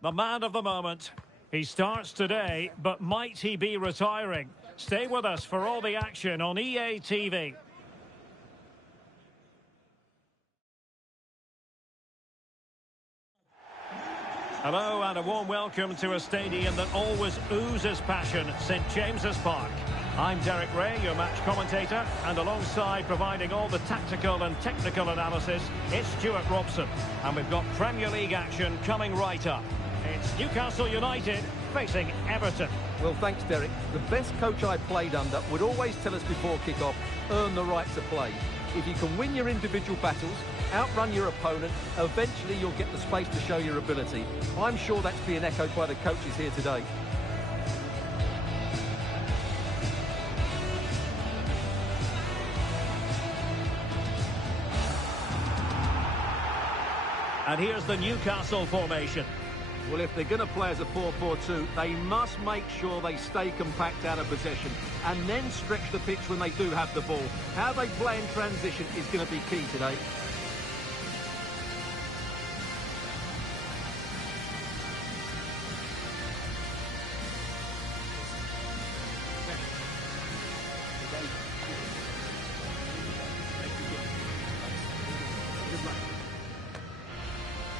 The man of the moment. He starts today, but might he be retiring? Stay with us for all the action on EA TV. Hello and a warm welcome to a stadium that always oozes passion, St James's Park. I'm Derek Ray, your match commentator, and alongside providing all the tactical and technical analysis, it's Stuart Robson. And we've got Premier League action coming right up. It's Newcastle United facing Everton. Well, thanks, Derek. The best coach I played under would always tell us before kick-off, earn the right to play. If you can win your individual battles, outrun your opponent, eventually you'll get the space to show your ability. I'm sure that's being echoed by the coaches here today. And here's the Newcastle formation. Well, if they're going to play as a 4-4-2, they must make sure they stay compact out of possession and then stretch the pitch when they do have the ball. How they play in transition is going to be key today.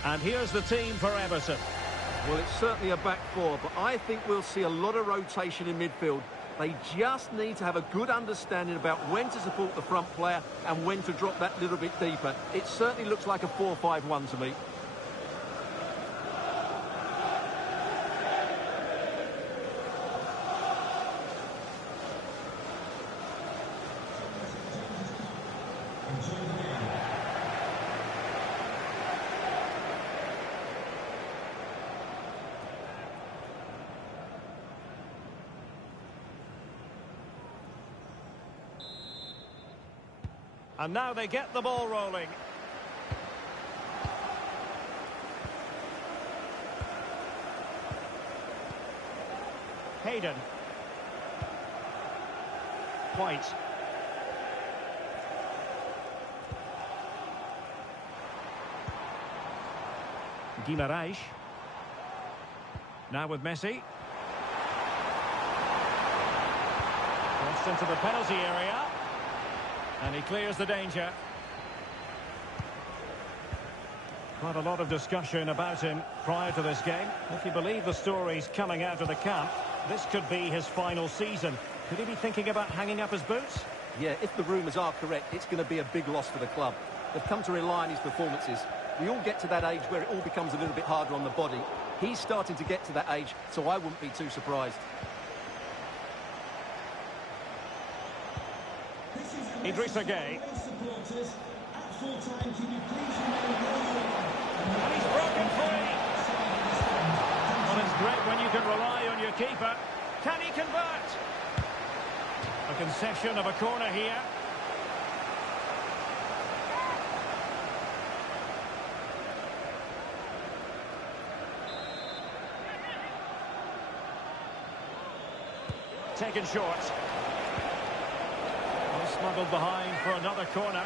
And here's the team for Everton. Well, it's certainly a back four, but I think we'll see a lot of rotation in midfield. They just need to have a good understanding about when to support the front player and when to drop that little bit deeper. It certainly looks like a 4-5-1 to me. And now they get the ball rolling. Hayden. White. Guimaraes. Now with Messi. Crossed into the penalty area. And he clears the danger. Quite a lot of discussion about him prior to this game. If you believe the stories coming out of the camp, this could be his final season. Could he be thinking about hanging up his boots? Yeah, if the rumours are correct, it's going to be a big loss for the club. They've come to rely on his performances. We all get to that age where it all becomes a little bit harder on the body. He's starting to get to that age, so I wouldn't be too surprised. Idrissa Gueye. And he's broken free. Well, it's great when you can rely on your keeper. Can he convert? A concession of a corner here. Taken short. Smuggled behind for another corner.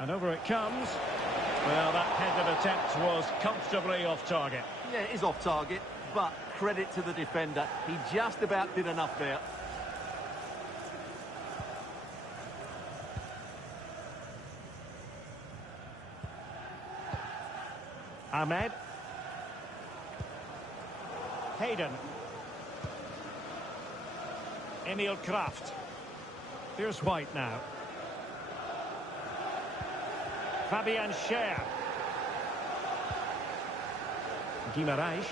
And over it comes. Well, that headed attempt was comfortably off target. Yeah, it is off target, but credit to the defender. He just about did enough there. Ahmed. Hayden. Emil Kraft. Here's White now. Fabian Schär. Guimaraes.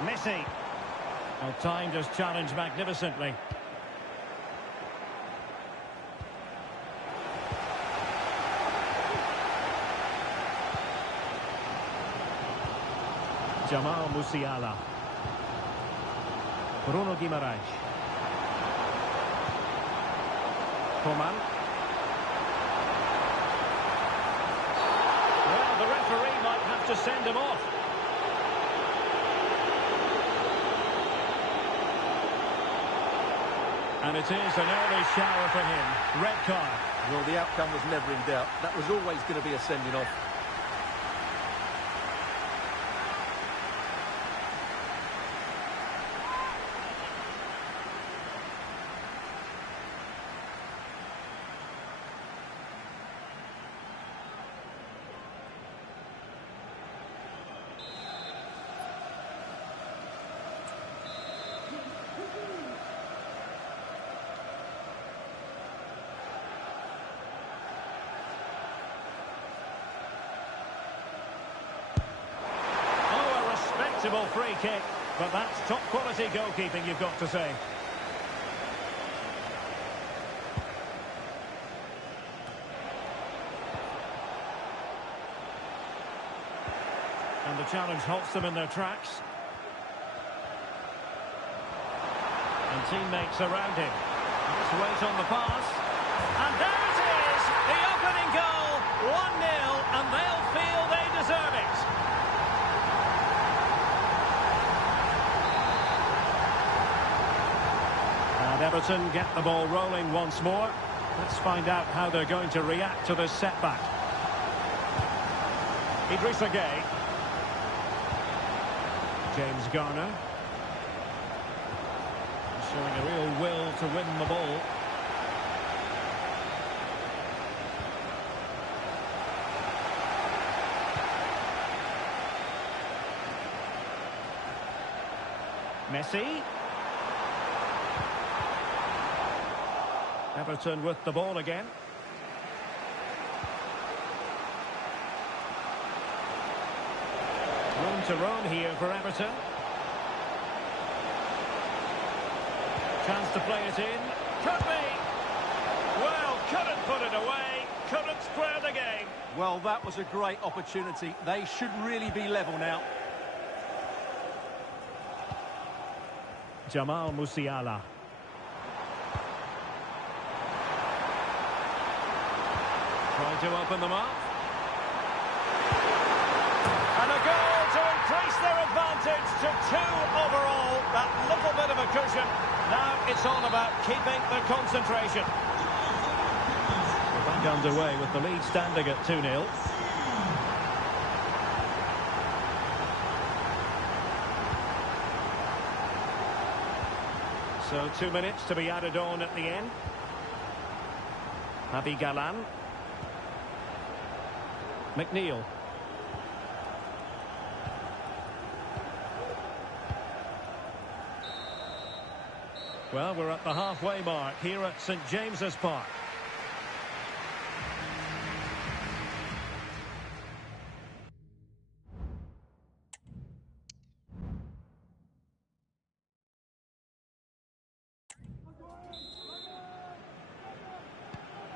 Messi. Well, timed his challenge magnificently. Jamal Musiala. Bruno Guimaraes. Coman. Well, the referee might have to send him off. And it is an early shower for him. Red card. Well, the outcome was never in doubt. That was always going to be a sending off. Free kick, but that's top quality goalkeeping, you've got to say. And the challenge halts them in their tracks. And teammates around him. Let's wait on the pass. And there it is! The opening goal! 1-0, and they'll feel they deserve it. And Everton get the ball rolling once more. Let's find out how they're going to react to this setback. Idrissa Gueye. James Garner. Showing a real will to win the ball. Messi. Everton with the ball again. Room to roam here for Everton. Chance to play it in. Could be. Well, couldn't put it away. Couldn't square the game. Well, that was a great opportunity. They should really be level now. Jamal Musiala. Trying to open them up. And a goal to increase their advantage to 2 overall. That little bit of a cushion. Now it's all about keeping the concentration. We're back underway with the lead standing at 2-0. So 2 minutes to be added on at the end. Abi Galan. McNeil. Well, we're at the halfway mark here at St James's Park.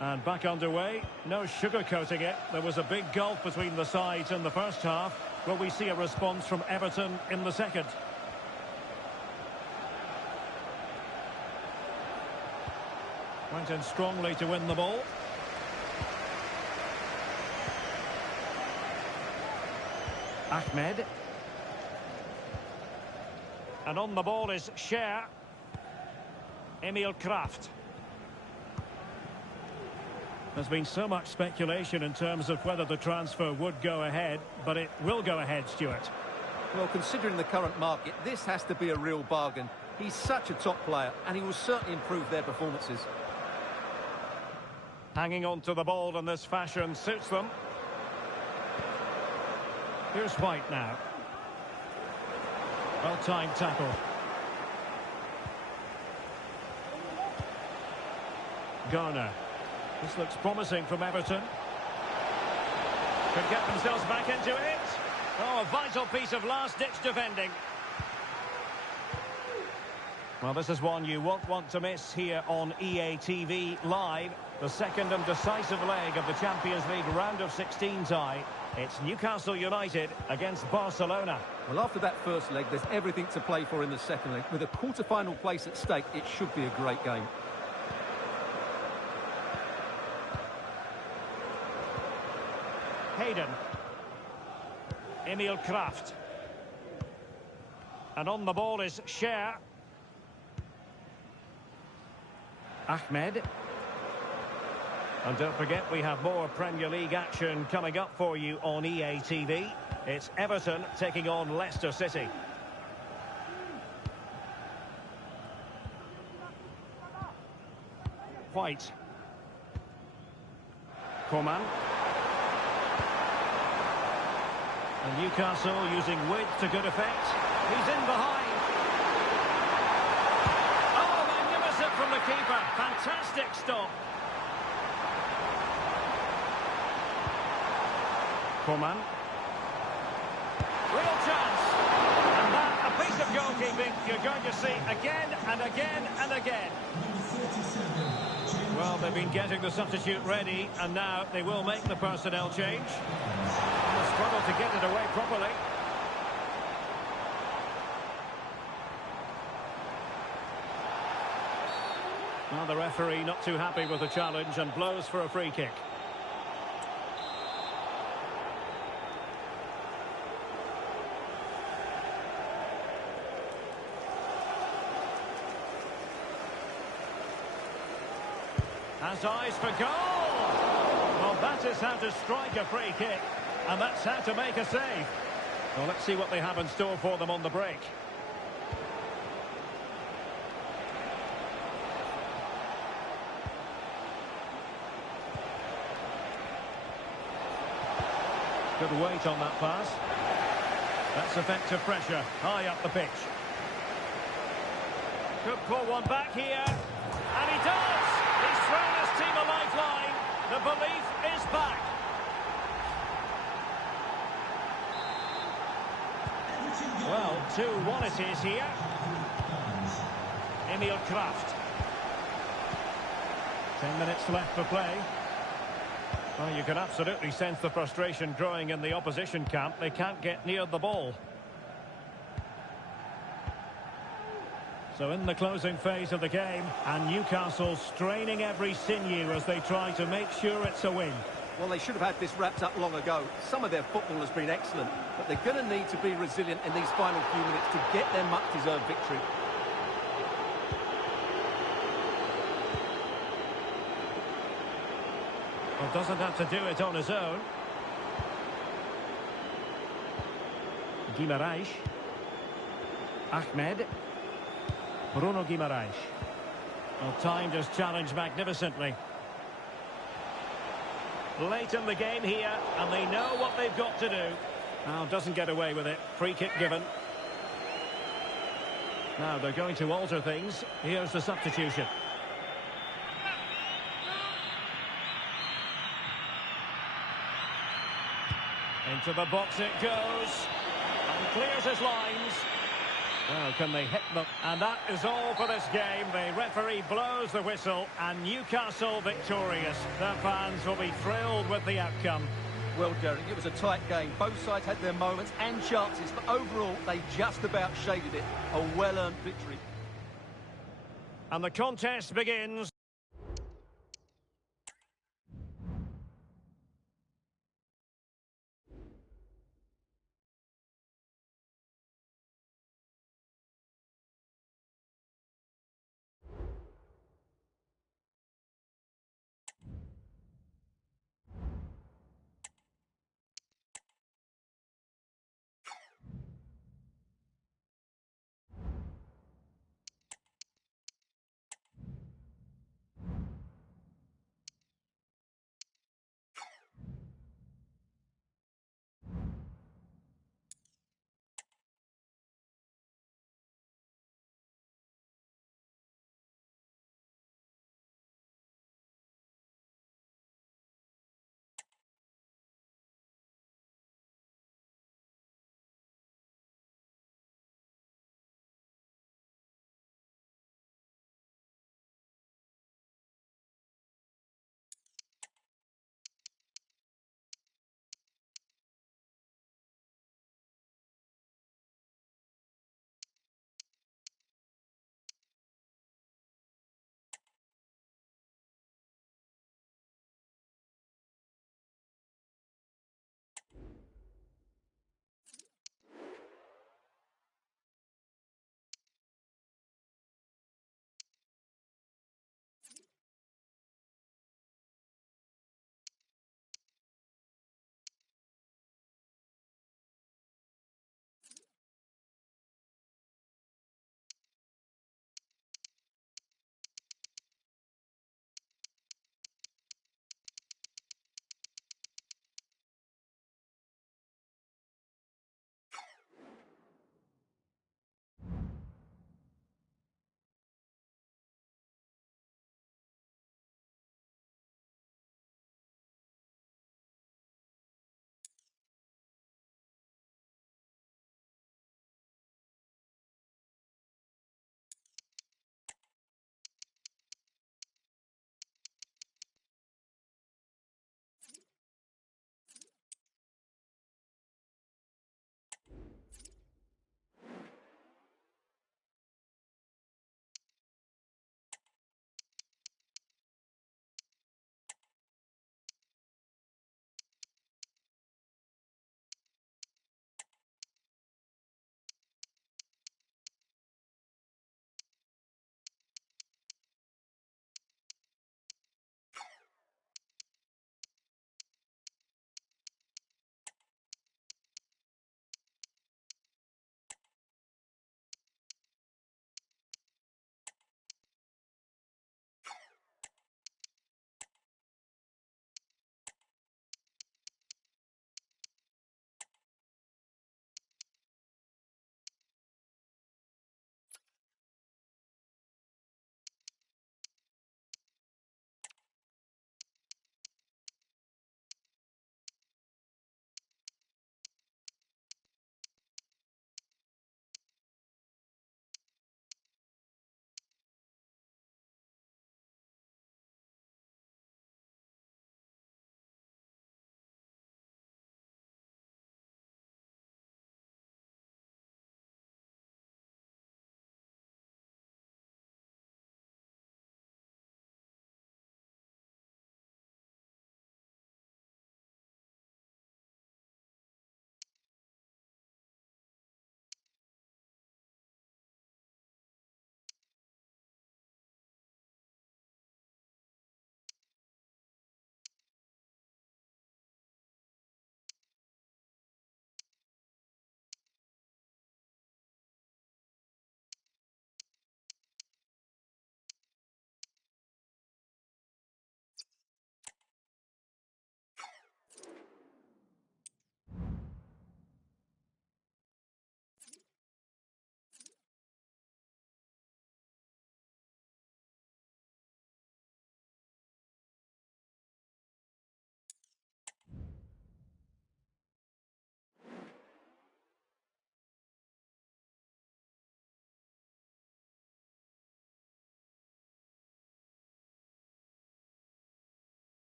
And back underway, no sugarcoating it. There was a big gulf between the sides in the first half. Will we see a response from Everton in the second? Went in strongly to win the ball. Ahmed. And on the ball is Scher. Emil Kraft. There's been so much speculation in terms of whether the transfer would go ahead, but it will go ahead, Stuart. Well, considering the current market, this has to be a real bargain. He's such a top player, and he will certainly improve their performances. Hanging on to the ball in this fashion suits them. Here's White now. Well-timed tackle. Garner. This looks promising from Everton. Could get themselves back into it. Oh, a vital piece of last-ditch defending. Well, this is one you won't want to miss here on EA TV Live. The second and decisive leg of the Champions League round of 16 tie. It's Newcastle United against Barcelona. Well, after that first leg, there's everything to play for in the second leg. With a quarter-final place at stake, it should be a great game. Hayden. Emil Kraft. And on the ball is Scher. Ahmed. And don't forget, we have more Premier League action coming up for you on EA TV. It's Everton taking on Leicester City. White. Coman. And Newcastle using width to good effect. He's in behind. Oh, magnificent from the keeper. Fantastic stop. Coman. Real chance. And that, a piece of goalkeeping you're going to see again and again and again. Well, they've been getting the substitute ready, and now they will make the personnel change. They'll struggle to get it away properly. Well, the referee not too happy with the challenge and blows for a free kick. Has eyes for goal! Well, that is how to strike a free kick, and that's how to make a save. Well, let's see what they have in store for them on the break. Good weight on that pass. That's effective pressure, high up the pitch. Could pull one back here, and he does! He's thrown his team a lifeline. The belief is back. Well, 2-1 it is here. Emil Kraft. 10 minutes left for play. Well, you can absolutely sense the frustration growing in the opposition camp. They can't get near the ball. So in the closing phase of the game, and Newcastle straining every sinew as they try to make sure it's a win. Well, they should have had this wrapped up long ago. Some of their football has been excellent, but they're going to need to be resilient in these final few minutes to get their much-deserved victory. Well, doesn't have to do it on his own. Guimaraes. Ahmed. Bruno Guimaraes. Well, timed his challenge magnificently. Late in the game here, and they know what they've got to do. Now, doesn't get away with it. Free kick given. Now, they're going to alter things. Here's the substitution. Into the box it goes. And clears his lines. Well, can they hit them? And that is all for this game. The referee blows the whistle, and Newcastle victorious. Their fans will be thrilled with the outcome. Well, Derek, it was a tight game. Both sides had their moments and chances, but overall, they just about shaded it. A well-earned victory. And the contest begins.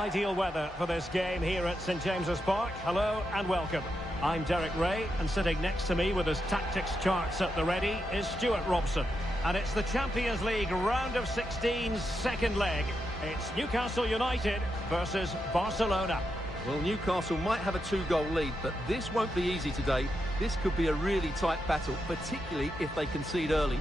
Ideal weather for this game here at St James's Park. Hello and welcome. I'm Derek Ray, and sitting next to me with his tactics charts at the ready is Stuart Robson. And it's the Champions League round of 16's second leg. It's Newcastle United versus Barcelona. Well, Newcastle might have a 2-goal lead, but this won't be easy today. This could be a really tight battle, particularly if they concede early.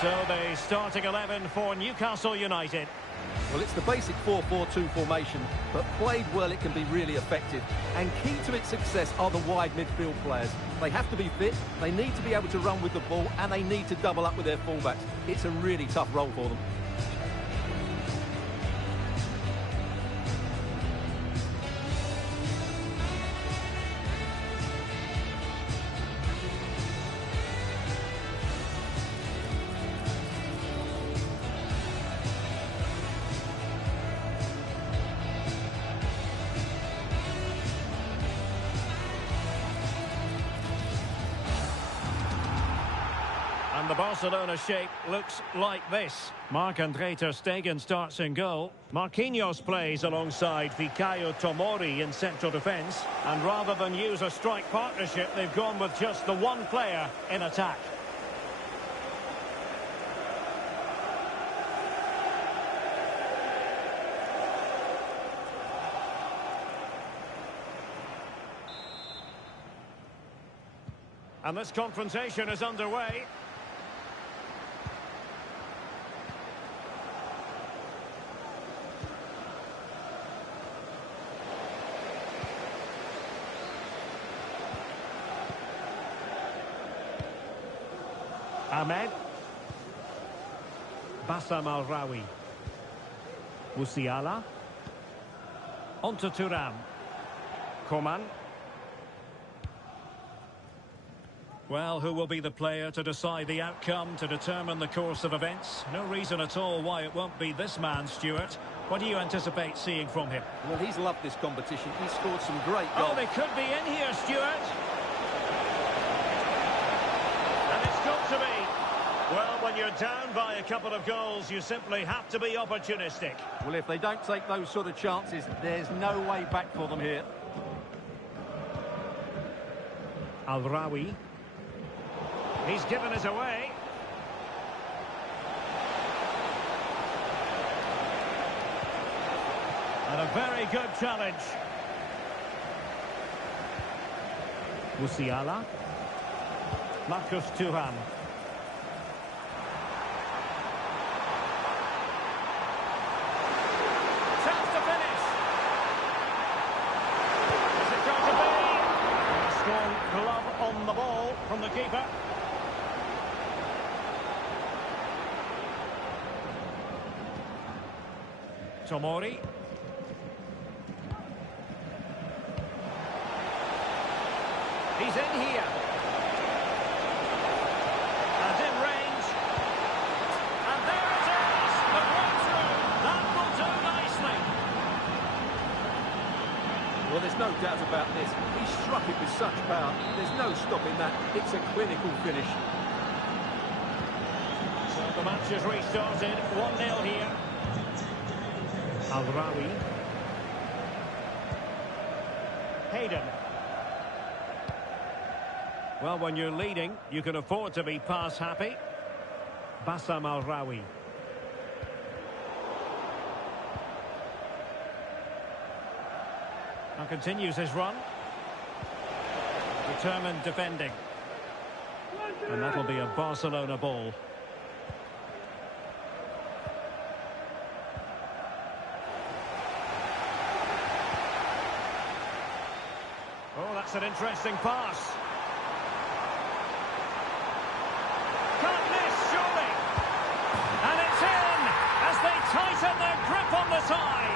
So the starting 11 for Newcastle United. Well, it's the basic 4-4-2 formation, but played well it can be really effective. And key to its success are the wide midfield players. They have to be fit, they need to be able to run with the ball, and they need to double up with their fullbacks. It's a really tough role for them. And the Barcelona shape looks like this. Marc-Andre ter Stegen starts in goal. Marquinhos plays alongside Fikayo Tomori in central defence. And rather than use a strike partnership, they've gone with just the one player in attack. And this confrontation is underway. Ahmed. Bassam Al-Rawi. Musiala. Onto Thuram. Coman. Well, who will be the player to decide the outcome, to determine the course of events? No reason at all why it won't be this man, Stuart. What do you anticipate seeing from him? Well, he's loved this competition. He's scored some great goals. Oh, they could be in here, Stuart. And it's got to be. Well, when you're down by a couple of goals, you simply have to be opportunistic. Well, if they don't take those sort of chances, there's no way back for them here. Al-Rawi. He's given us away. And a very good challenge. Musiala. Marcus Thuram. Chance to finish. Is it going to be? A strong glove on the ball from the keeper. Tomori. He's in here. And in range. And there it is! The breakthrough! That will do nicely. Well, there's no doubt about this. He struck it with such power. There's no stopping that. It's a clinical finish. So the match has restarted. 1-0 here. Al-Rawi. Hayden. Well, when you're leading, you can afford to be pass happy. Bassam Al-Rawi. And continues his run. Determined defending. And that'll be a Barcelona ball. Oh, that's an interesting pass. Can't miss, surely. And it's in as they tighten their grip on the tie.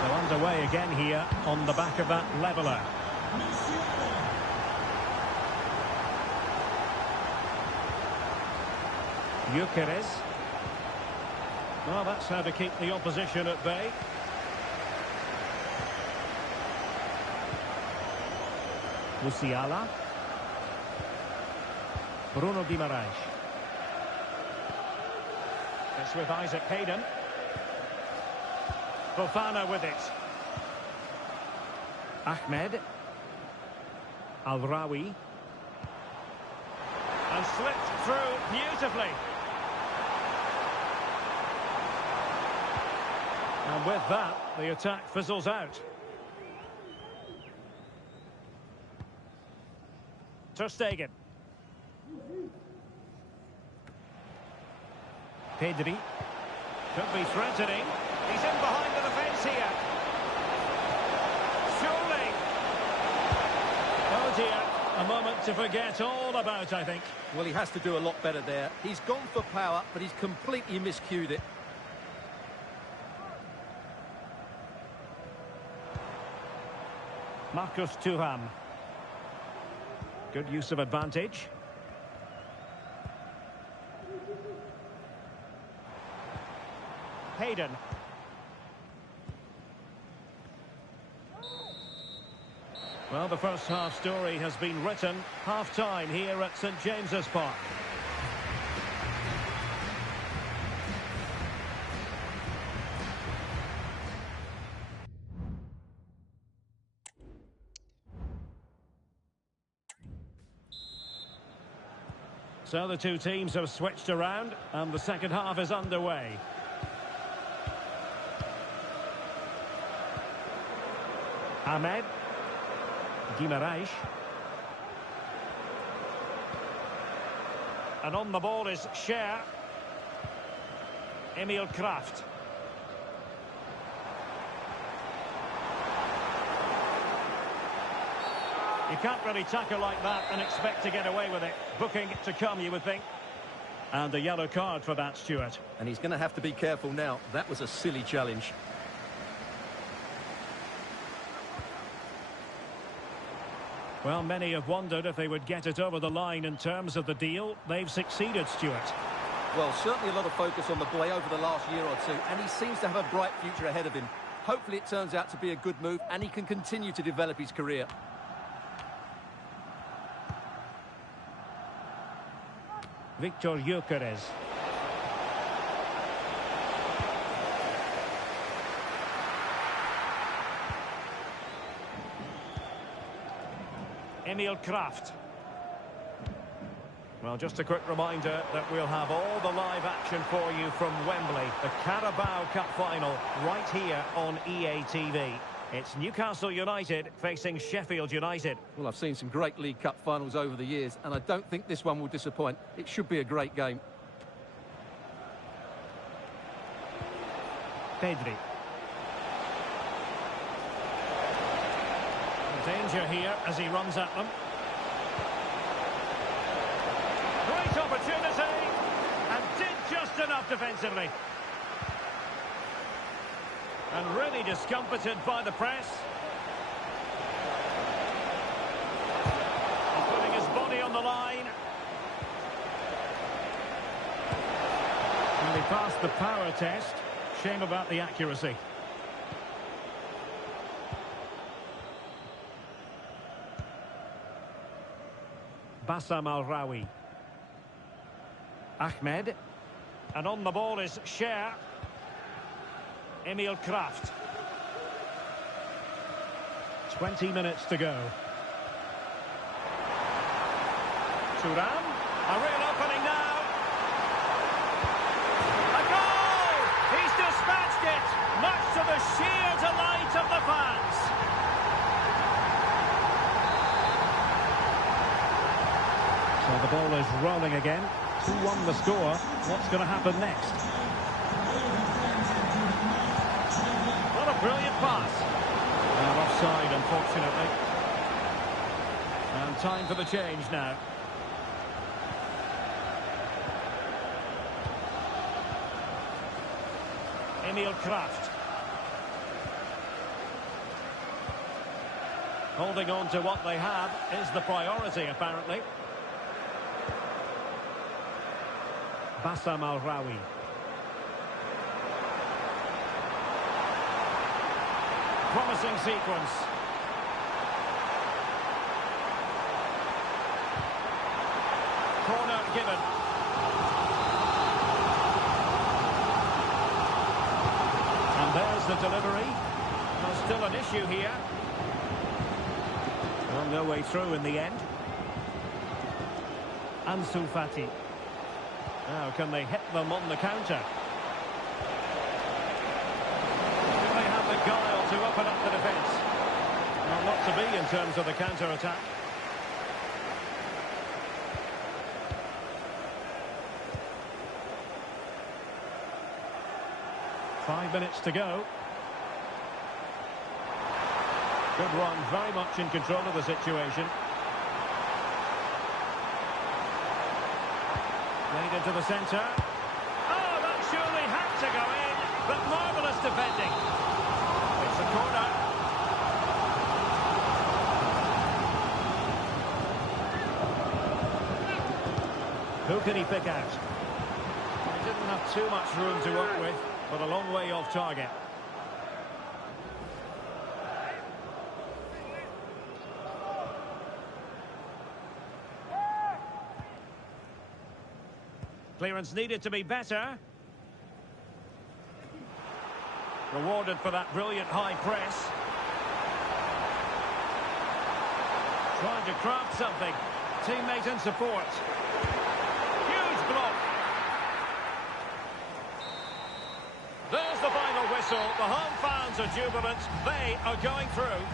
So underway again here on the back of that leveller. Lucruri. Well, that's how to keep the opposition at bay. Musiala. Bruno Guimaraes. It's with Isaac Hayden. Fofana with it. Ahmed. Al-Rawi. And slipped through beautifully. And with that, the attack fizzles out. Ter Stegen. Pedri. Could be threatening. He's in behind the defence here. Surely. Oh dear. A moment to forget all about, I think. Well, he has to do a lot better there. He's gone for power, but he's completely miscued it. Marcus Thuram. Good use of advantage. Hayden. Well, the first half story has been written. Half-time here at St James's Park. So the two teams have switched around and the second half is underway. Ahmed. Guimaraes. And on the ball is Scher. Emil Kraft. You can't really tackle like that and expect to get away with it. Booking to come, you would think. And a yellow card for that, Stuart. And he's going to have to be careful now. That was a silly challenge. Well, many have wondered if they would get it over the line in terms of the deal. They've succeeded, Stuart. Well, certainly a lot of focus on the boy over the last year or two, and he seems to have a bright future ahead of him. Hopefully it turns out to be a good move, and he can continue to develop his career. Victor Gyökeres. Emil Kraft. Well, just a quick reminder that we'll have all the live action for you from Wembley. The Carabao Cup final right here on EA TV. It's Newcastle United facing Sheffield United. Well, I've seen some great League Cup finals over the years, and I don't think this one will disappoint. It should be a great game. Pedri. Danger here as he runs at them. Great opportunity, and did just enough defensively. And really discomfited by the press. He's putting his body on the line. And he passed the power test. Shame about the accuracy. Bassam Al-Rawi. Ahmed. And on the ball is Scher. Emil Kraft. 20 minutes to go. Thuram. A real opening now. A goal! He's dispatched it, much to the sheer delight of the fans. So the ball is rolling again. Who won the score? What's going to happen next? What a brilliant pass. And offside, unfortunately. And time for the change now. Emil Kraft. Holding on to what they have is the priority, apparently. Bassam Al-Rawi. Promising sequence. Corner given. And there's the delivery. There's still an issue here. Well, no way through in the end. Ansu Fati. Now, can they hit them on the counter? Do they have the guile to open up the defence? Well, not to be in terms of the counter-attack. Five minutes to go. Good run, very much in control of the situation. Played into the centre. Oh, that surely had to go in, but marvellous defending. It's a corner. Who can he pick out? He didn't have too much room to work with, but a long way off target. Clearance needed to be better. Rewarded for that brilliant high press. Trying to craft something. Teammate and support. Huge block. There's the final whistle. The home fans are jubilant. They are going through.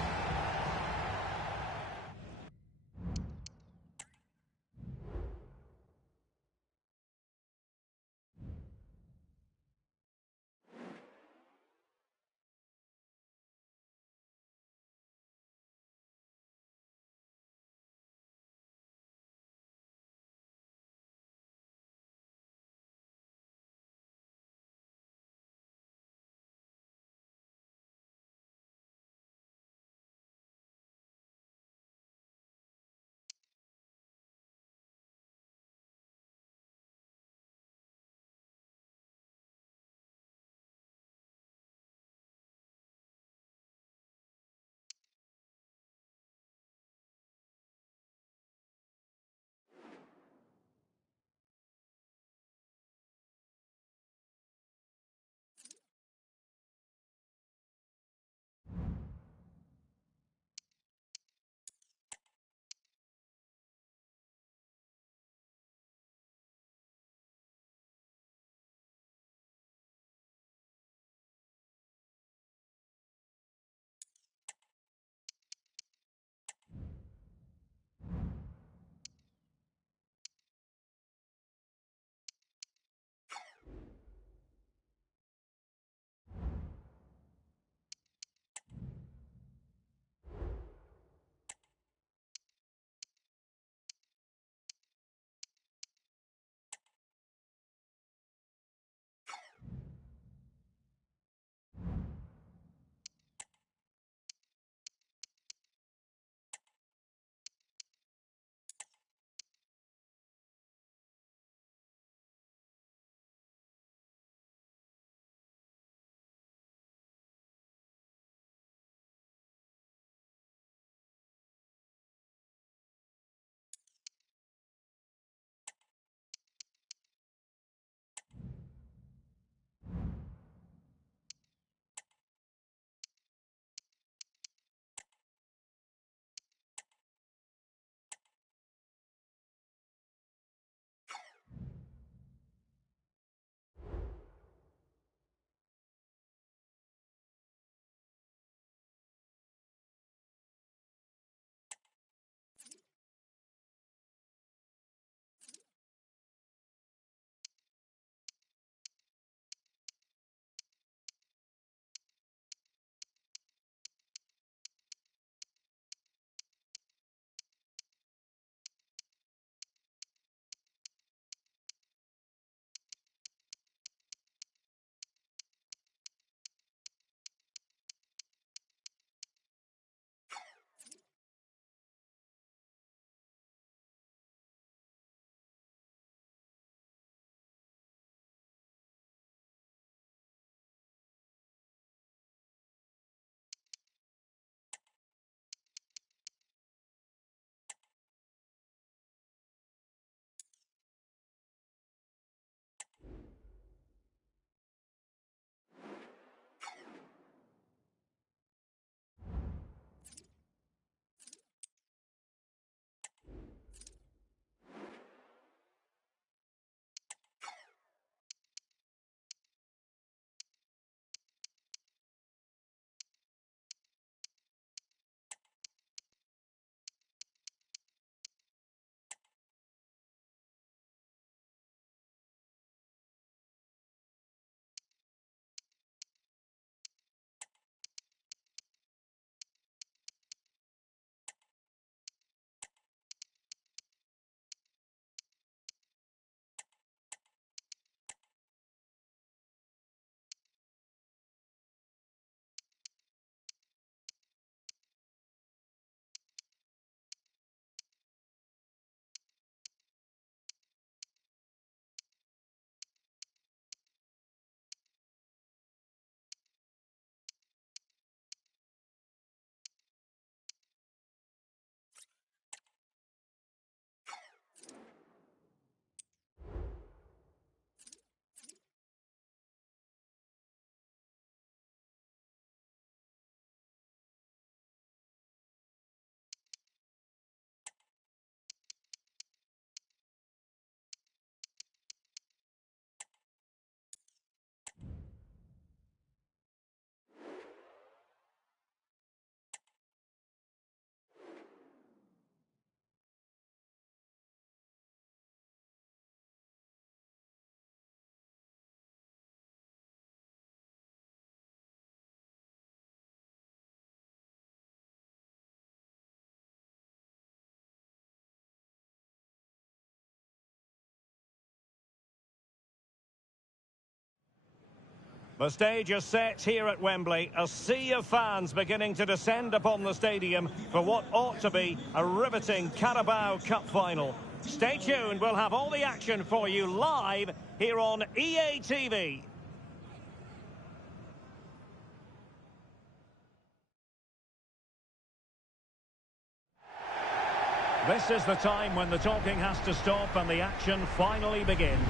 The stage is set here at Wembley. A sea of fans beginning to descend upon the stadium for what ought to be a riveting Carabao Cup final. Stay tuned, we'll have all the action for you live here on EA TV. This is the time when the talking has to stop and the action finally begins.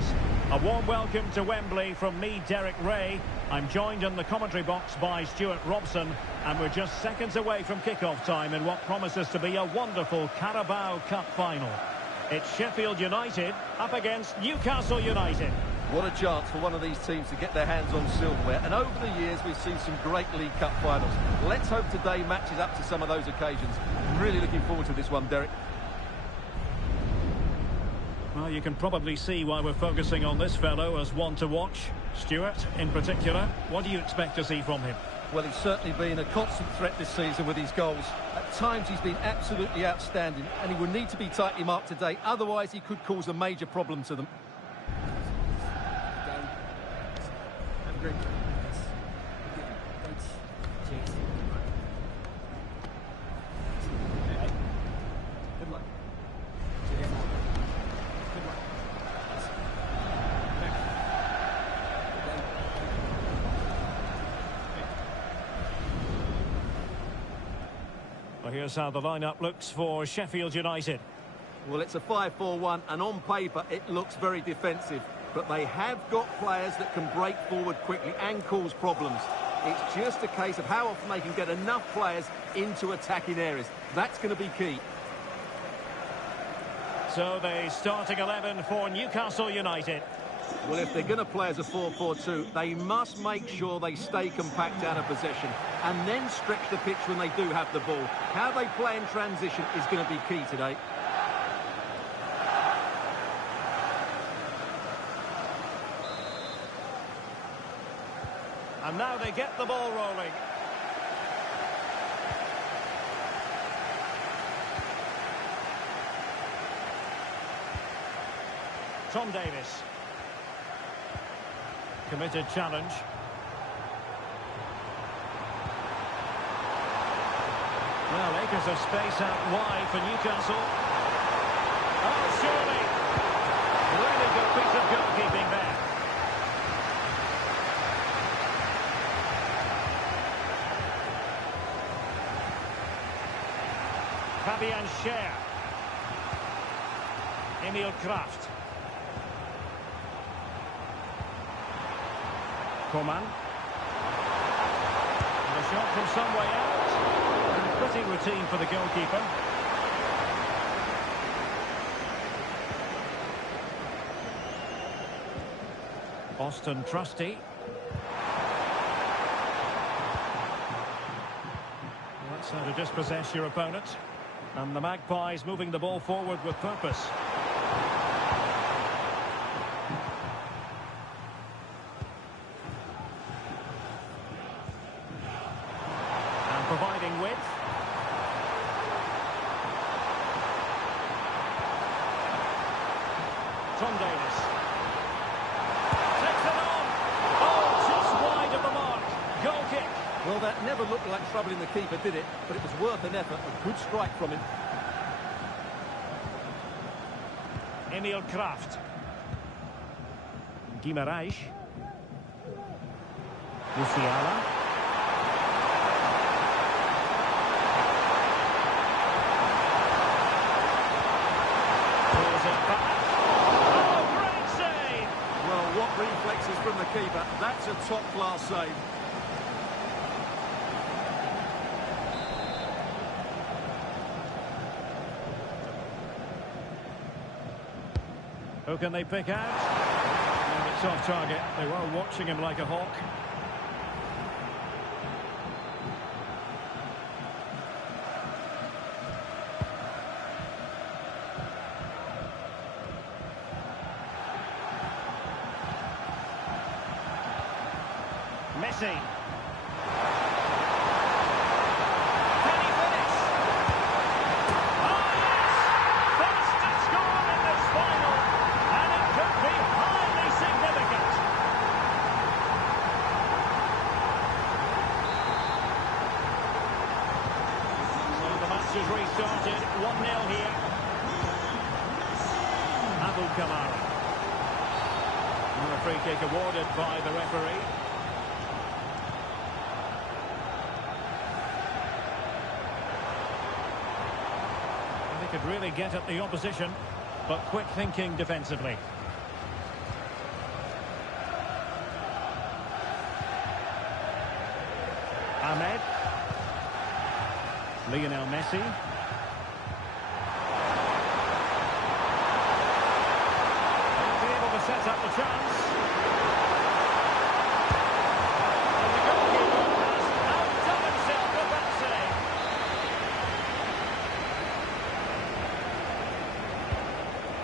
A warm welcome to Wembley from me, Derek Ray. I'm joined in the commentary box by Stuart Robson, and we're just seconds away from kick-off time in what promises to be a wonderful Carabao Cup final. It's Sheffield United up against Newcastle United. What a chance for one of these teams to get their hands on silverware. And over the years, we've seen some great League Cup finals. Let's hope today matches up to some of those occasions. I'm really looking forward to this one, Derek. Well, you can probably see why we're focusing on this fellow as one to watch. Stuart, in particular, what do you expect to see from him? Well, he's certainly been a constant threat this season with his goals. At times, he's been absolutely outstanding, and he will need to be tightly marked today. Otherwise, he could cause a major problem to them. Have a great day. Thanks. Cheers. Good luck. Cheers. Good luck. Well, here's how the lineup looks for Sheffield United. Well, it's a 5-4-1, and on paper, it looks very defensive. But they have got players that can break forward quickly and cause problems. It's just a case of how often they can get enough players into attacking areas. That's going to be key. So the starting 11 for Newcastle United. Well, if they're going to play as a 4-4-2, they must make sure they stay compact out of possession and then stretch the pitch when they do have the ball. How they play in transition is going to be key today. And now they get the ball rolling. Tom Davis. Committed challenge. Well, acres of space out wide for Newcastle. Oh, surely. Really good piece of goalkeeping there. Fabian Schär. Emil Kraft. Coman. And a shot from some way out. And pretty routine for the goalkeeper. Austin Trusty. That's how to dispossess your opponent. And the Magpies moving the ball forward with purpose. And providing width. Tom Davis. Takes it on. Oh, just wide of the mark. Goal kick. Well, that never looked like troubling the keeper, did it? But it was worth an effort. A good strike from him. Emil Kraft. Guimarães. Musiala. Pulls it back. Oh, great save! Well, what reflexes from the keeper. That's a top-class save. Who can they pick out? And it's off target. They were watching him like a hawk. Messi. Can he finish? Oh, yes! First to score in this final. And it could be highly significant. has restarted. 1-0 here. Abu Kamara. And a free kick awarded by the referee. And they could really get at the opposition, but quick thinking defensively. Ahmed. Lionel Messi. He'll be able to set up the chance. And the goalkeeper has outdone himself with that save.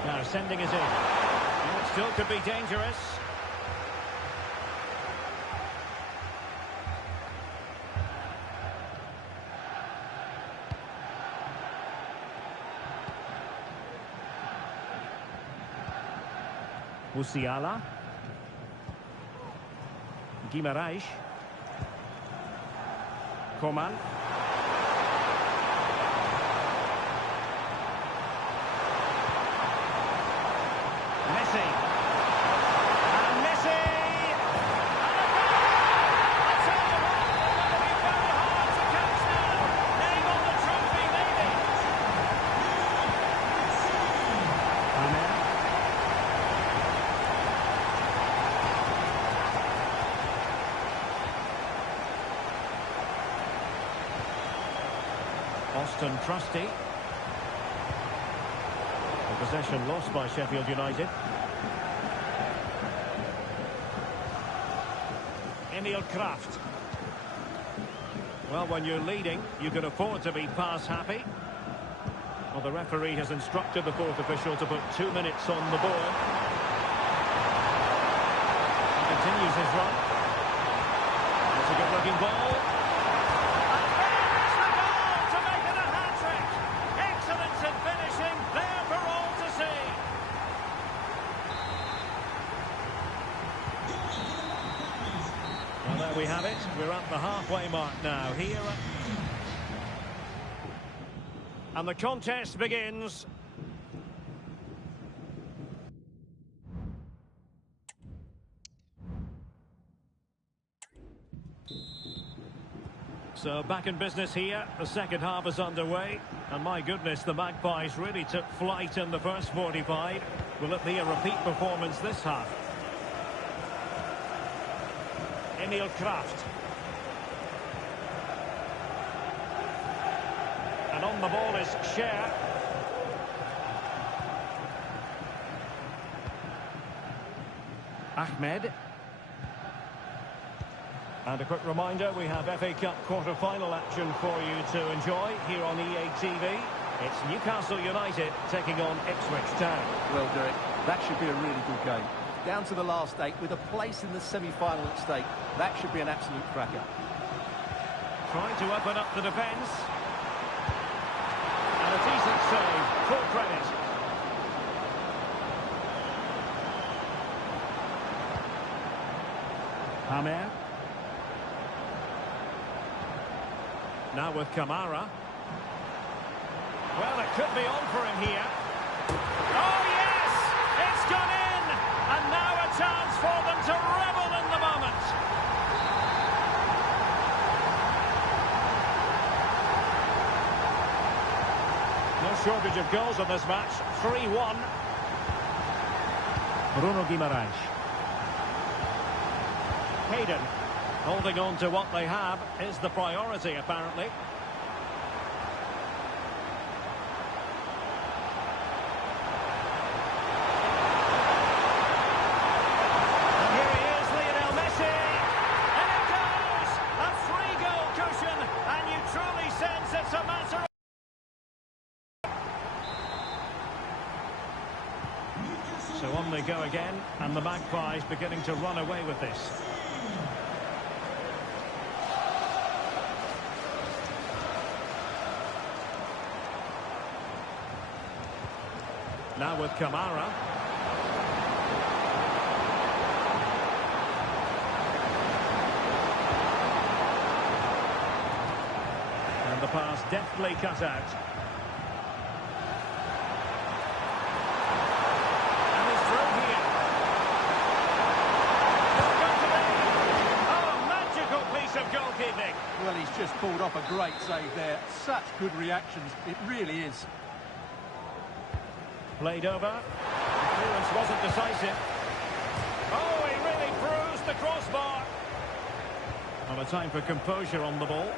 Now sending it in. And it still could be dangerous. Musiala. Guimarães. Coman. Messi. And Messi! And a goal! I tell you what, they're going to be very hard to catch now. Name on the trophy, maybe. Amen. Austin Trusty. The possession lost by Sheffield United. Emil Kraft. Well, when you're leading, you can afford to be pass happy. Well, the referee has instructed the fourth official to put 2 minutes on the board. He continues his run. It's a good-looking ball. We have it. We're at the halfway mark now here. And the contest begins. So back in business here. The second half is underway. And my goodness, the Magpies really took flight in the first 45. Will it be a repeat performance this half? Emil Kraft. And on the ball is Scher. Ahmed. And a quick reminder, we have FA Cup quarter-final action for you to enjoy here on EA TV. It's Newcastle United taking on Ipswich Town. Well, Derek, that should be a really good game. Down to the last 8 with a place in the semi-final at stake. That should be an absolute cracker. Trying to open up the defence. And a decent save. Full credit. Hamer. Now with Kamara. Well, it could be on for him here. Oh, yes! It's gone in! And now a chance for them to revel in the moment. No shortage of goals in this match. 3-1. Bruno Guimarães. Hayden. Holding on to what they have is the priority, apparently. So on they go again, and the Magpies beginning to run away with this. Now with Kamara. And the pass deftly cut out. And he's through here. It's going to be... Oh, a magical piece of goalkeeping. Well, he's just pulled off a great save there. Such good reactions, it really is. Played over. The clearance wasn't decisive. Oh, he really bruised the crossbar. Well, a time for composure on the ball.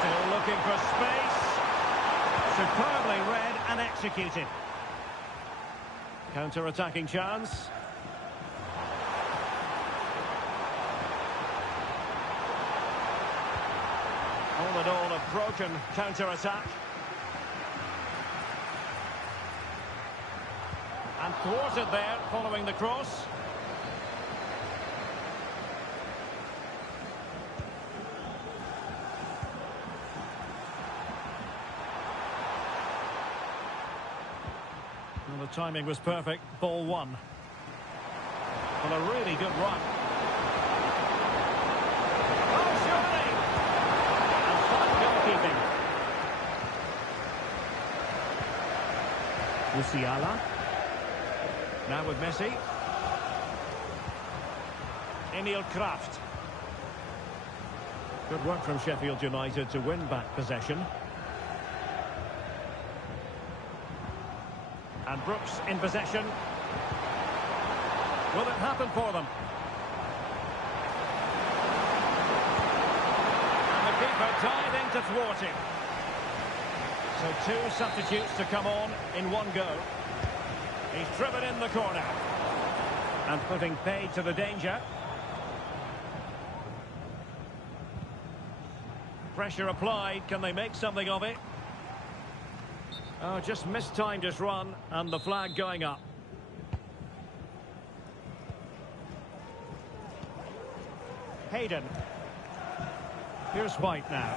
Still looking for space. Superbly read and executed. Counter-attacking chance. All in all, a broken counter-attack. And thwarted there, following the cross. Well, the timing was perfect. Ball one. Well, a really good run. Oh, surely! And fine goalkeeping. Musiala. Now with Messi. Emil Kraft. Good work from Sheffield United to win back possession. And Brooks in possession. Will it happen for them? And the keeper diving to thwart him. So two substitutes to come on in one go. He's driven in the corner. And putting paid to the danger. Pressure applied. Can they make something of it? Oh, just mistimed his run, and the flag going up. Hayden. Here's White now.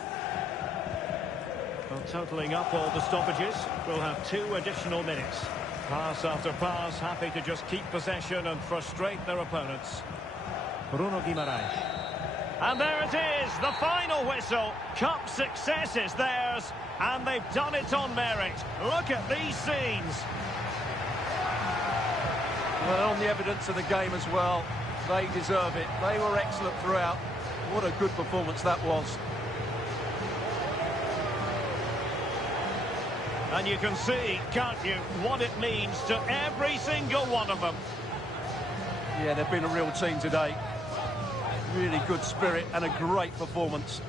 Well, totalling up all the stoppages, we'll have 2 additional minutes. Pass after pass, happy to just keep possession and frustrate their opponents. Bruno Guimaraes. And there it is, the final whistle. Cup success is theirs, and they've done it on merit. Look at these scenes. Well, on the evidence of the game as well, they deserve it. They were excellent throughout. What a good performance that was. And you can see, can't you, what it means to every single one of them. Yeah, they've been a real team today. Really good spirit and a great performance.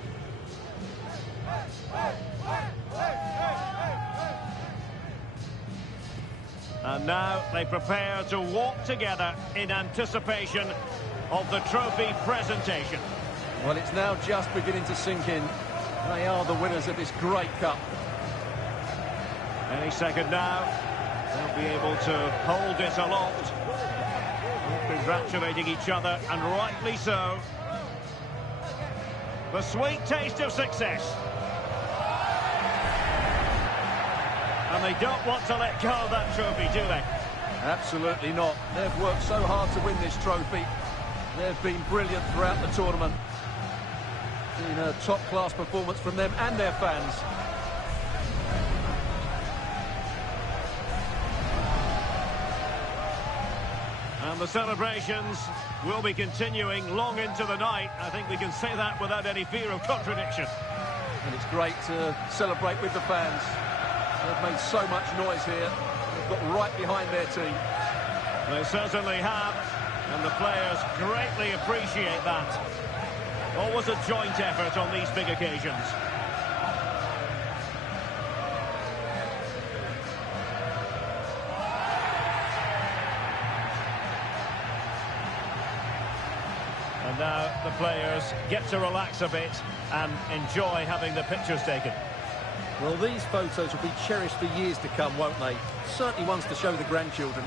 And now they prepare to walk together in anticipation of the trophy presentation. Well, it's now just beginning to sink in. They are the winners of this great cup. Any second now, they'll be able to hold it aloft. Congratulating each other, and rightly so. The sweet taste of success. And they don't want to let go of that trophy, do they? Absolutely not. They've worked so hard to win this trophy. They've been brilliant throughout the tournament. Been a top-class performance from them and their fans. And the celebrations will be continuing long into the night. I think we can say that without any fear of contradiction. And it's great to celebrate with the fans. They've made so much noise here. They've got right behind their team. They certainly have, and the players greatly appreciate that. Always a joint effort on these big occasions. And now the players get to relax a bit and enjoy having the pictures taken. Well, these photos will be cherished for years to come, won't they? Certainly ones to show the grandchildren.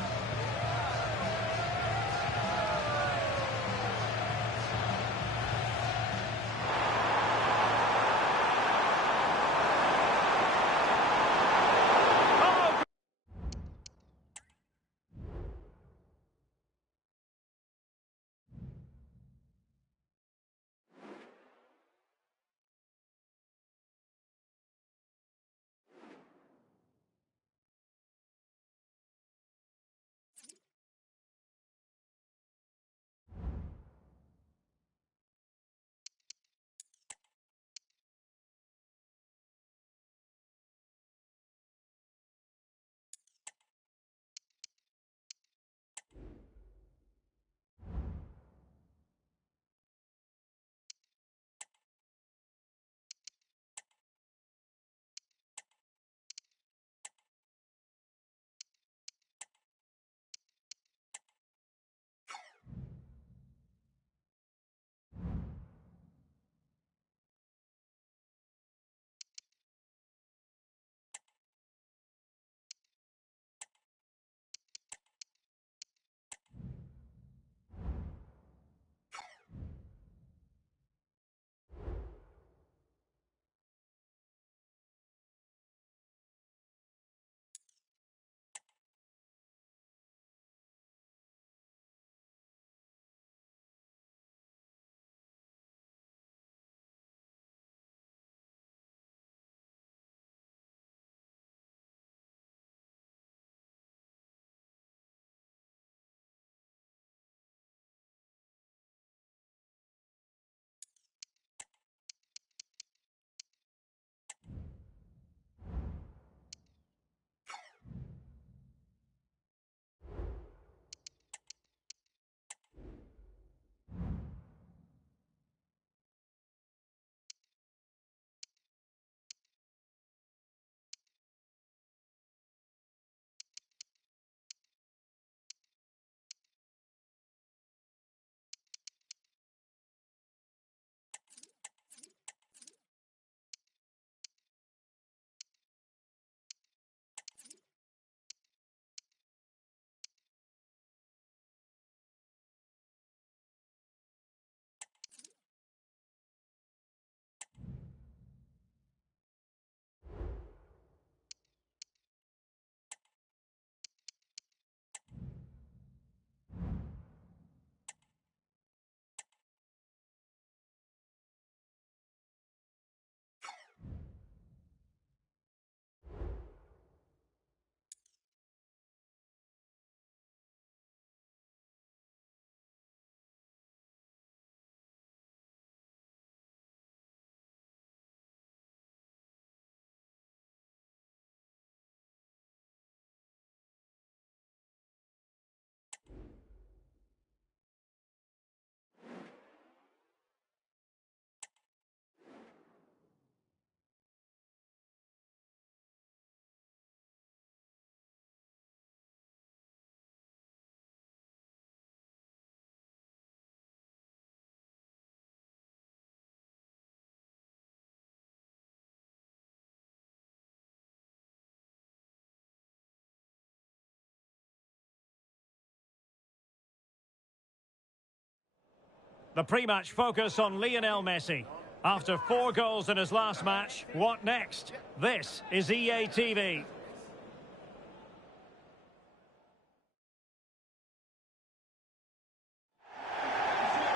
The pre-match focus on Lionel Messi. After 4 goals in his last match, what next? This is EA TV.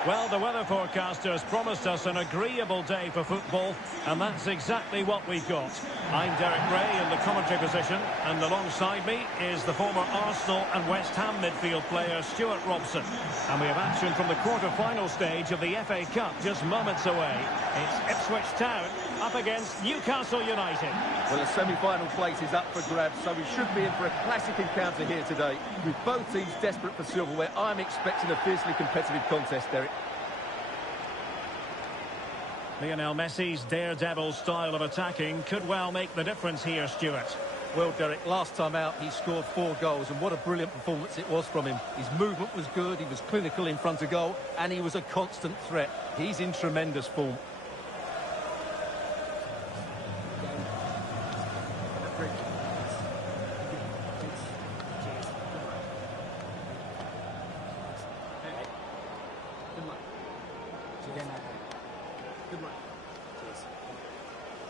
Well, the weather forecasters promised us an agreeable day for football, and that's exactly what we've got. I'm Derek Ray in the commentary position, and alongside me is the former Arsenal and West Ham midfield player Stuart Robson. And we have action from the quarter-final stage of the FA Cup just moments away. It's Ipswich Town up against Newcastle United. Well, the semi-final place is up for grabs, so we should be in for a classic encounter here today. With both teams desperate for silverware, I'm expecting a fiercely competitive contest, Derek. Lionel Messi's daredevil style of attacking could well make the difference here, Stuart. Well, Derek, last time out he scored 4 goals, and what a brilliant performance it was from him. His movement was good, he was clinical in front of goal, and he was a constant threat. He's in tremendous form. Good luck. Cheers.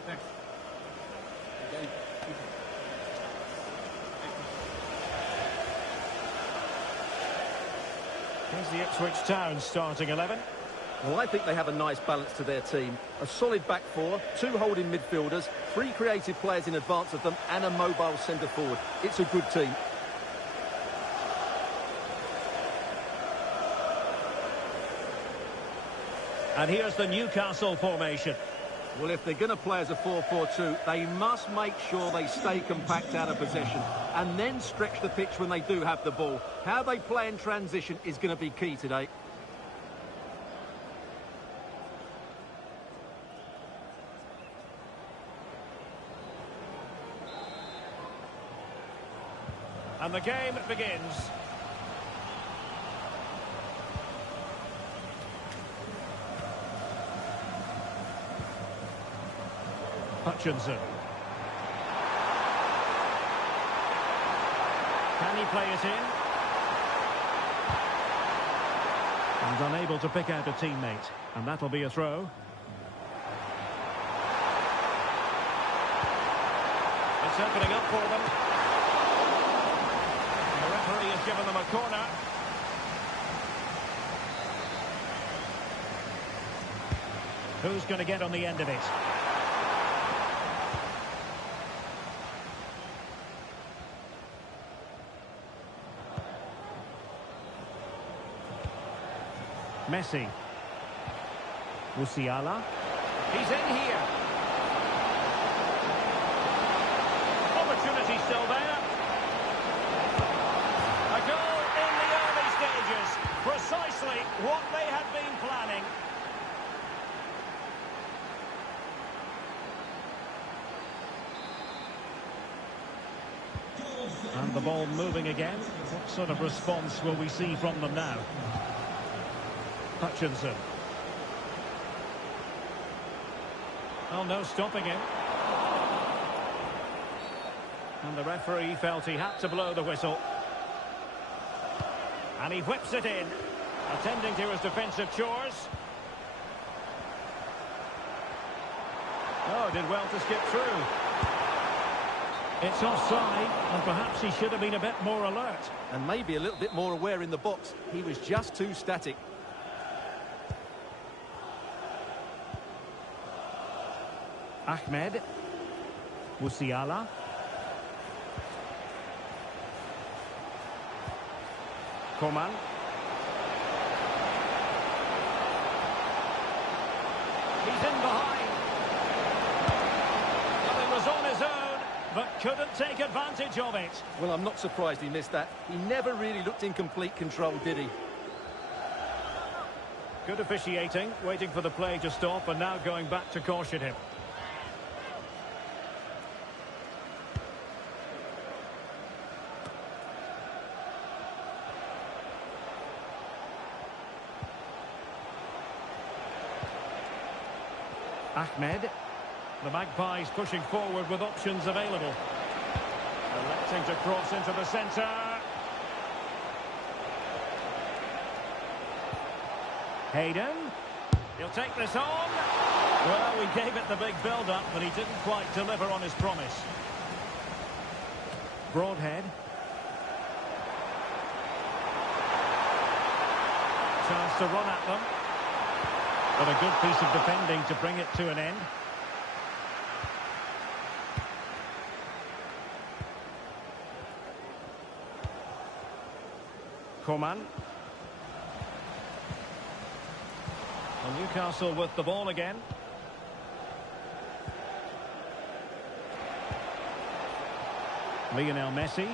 Thanks. Okay. Here's the Ipswich Town starting 11. Well, I think they have a nice balance to their team. A solid back 4, 2 holding midfielders, 3 creative players in advance of them, and a mobile centre forward. It's a good team. And here's the Newcastle formation. Well, if they're going to play as a 4-4-2, they must make sure they stay compact out of possession and then stretch the pitch when they do have the ball. How they play in transition is going to be key today. And the game begins. Hutchinson. Can he play it in? And unable to pick out a teammate. And that'll be a throw. It's opening up for them. The referee has given them a corner. Who's going to get on the end of it? Messi. Musiala. He's in here. Opportunity still there. A goal in the early stages. Precisely what they had been planning. And the ball moving again. What sort of response will we see from them now? Hutchinson. Oh, no stopping him. And the referee felt he had to blow the whistle. And he whips it in, attending to his defensive chores. Oh, did well to skip through. It's offside, and perhaps he should have been a bit more alert. And maybe a little bit more aware in the box. He was just too static. Ahmed. Musiala. Coman. He's in behind. Well, he was on his own, but couldn't take advantage of it. Well, I'm not surprised he missed that. He never really looked in complete control, did he? Good officiating, waiting for the play to stop, and now going back to caution him. Ahmed. The Magpies pushing forward with options available. Electing to cross into the centre. Hayden. He'll take this on. Well, we gave it the big build-up, but he didn't quite deliver on his promise. Broadhead. Chance to run at them. But a good piece of defending to bring it to an end. Coman. And Newcastle with the ball again. Lionel Messi.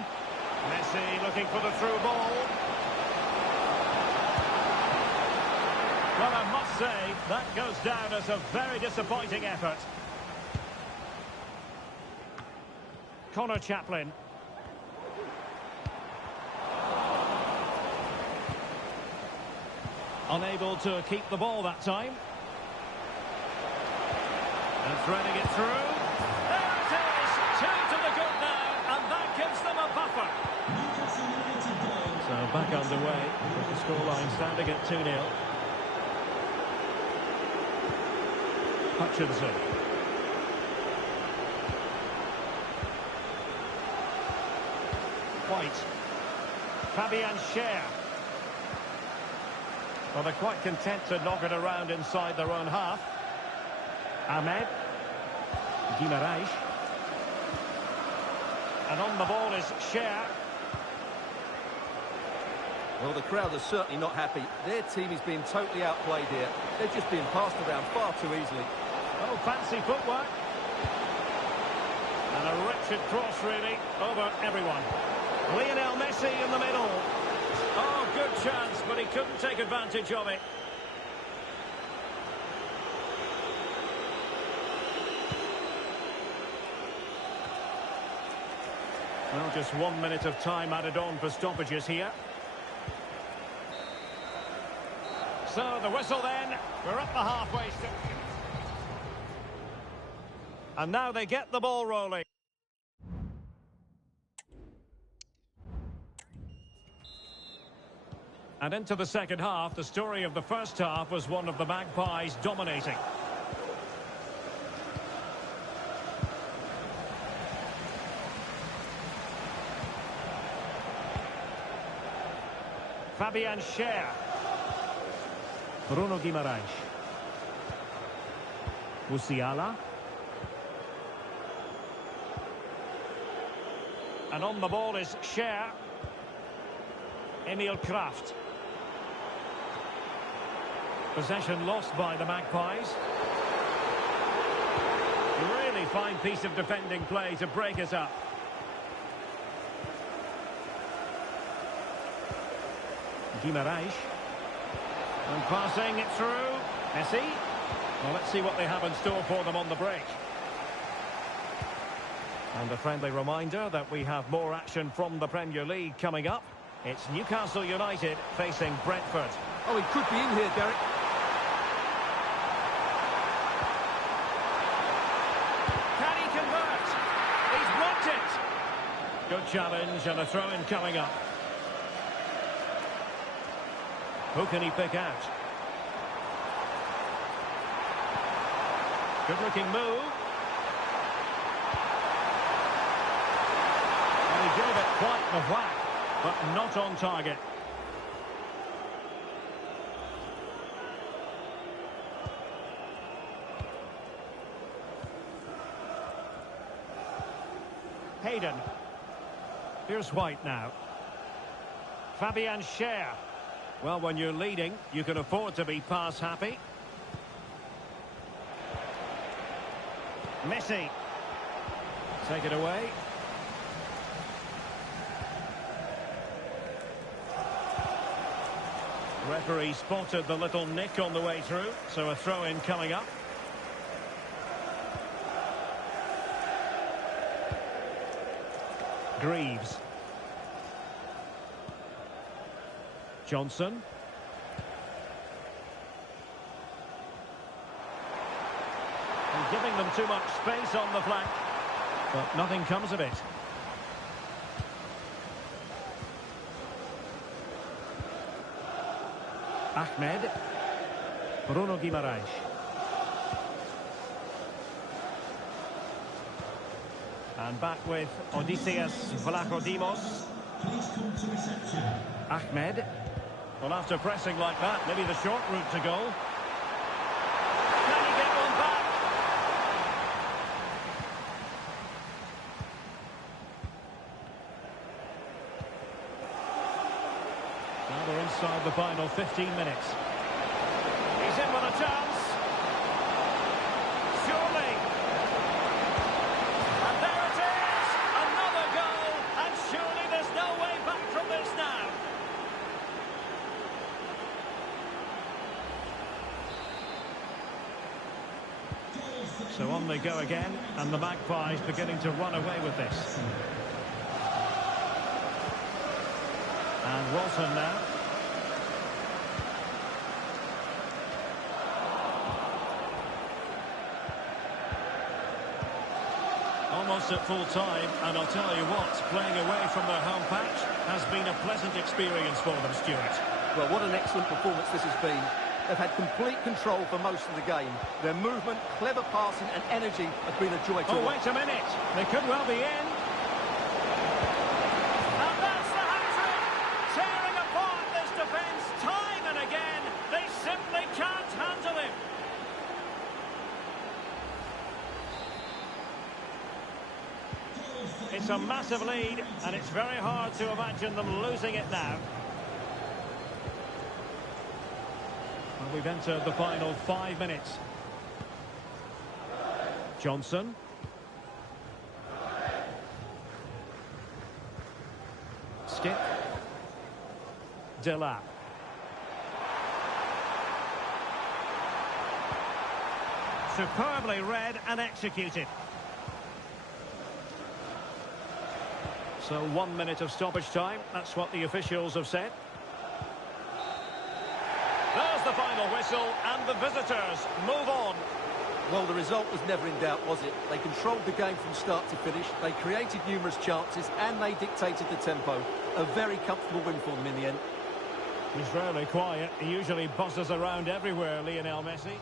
Messi looking for the through ball. Well, I must say, that goes down as a very disappointing effort. Connor Chaplin. Unable to keep the ball that time. And threading it through. There it is! 2 to the good now, and that gives them a buffer. So back underway, with the scoreline standing at 2-0. Hutchinson. White. Fabian Schär. Well, they're quite content to knock it around inside their own half. Ahmed. Guimaraes. And on the ball is Schär. Well, the crowd are certainly not happy. Their team is being totally outplayed here. They're just being passed around far too easily. Oh, fancy footwork. And a wretched cross, really, over everyone. Lionel Messi in the middle. Oh, good chance, but he couldn't take advantage of it. Well, just 1 minute of time added on for stoppages here. So, the whistle then. We're up the halfway stage. And now they get the ball rolling. And into the second half, the story of the first half was one of the Magpies dominating. Fabian Schär. Bruno Guimaraes. Musiala. And on the ball is Schär. Emil Kraft. Possession lost by the Magpies. A really fine piece of defending play to break us up. Guimaraes. And passing it through. Messi. Well, let's see what they have in store for them on the break. And a friendly reminder that we have more action from the Premier League coming up. It's Newcastle United facing Brentford. Oh, he could be in here, Derek. Can he convert? He's blocked it. Good challenge and a throw-in coming up. Who can he pick out? Good-looking move. And he gave it quite the whack, but not on target. Hayden. Here's White now. Fabian Schär. Well, when you're leading, you can afford to be pass happy. Messi. Take it away. Referee spotted the little nick on the way through, so a throw-in coming up. Greaves. Johnson. And giving them too much space on the flank, but nothing comes of it. Ahmed. Bruno Guimaraes. And back with Odysseus Vlachodimos. Ahmed. Well, after pressing like that, maybe the short route to goal. Can he get one back? Now they're inside the final 15 minutes. He's in with a chance. Surely. And there it is! Another goal! And surely there's no way back from this now. So on they go again, and the Magpies beginning to run away with this. And Walton now. Almost at full time, and I'll tell you what, playing away from their home patch has been a pleasant experience for them, Stuart. Well, what an excellent performance this has been. They've had complete control for most of the game. Their movement, clever passing and energy have been a joy to watch. Oh, wait a minute. They could well be in. And that's the hat-trick! Tearing apart this defence time and again. They simply can't handle him. It's a massive lead, and it's very hard to imagine them losing it now. Well, we've entered the final 5 minutes. Johnson. Skip. Delap. Superbly read and executed. So 1 minute of stoppage time. That's what the officials have said. There's the final whistle, and the visitors move on. Well, the result was never in doubt, was it? They controlled the game from start to finish. They created numerous chances, and they dictated the tempo. A very comfortable win for them in the end. He's rarely quiet. He usually buzzes around everywhere, Lionel Messi.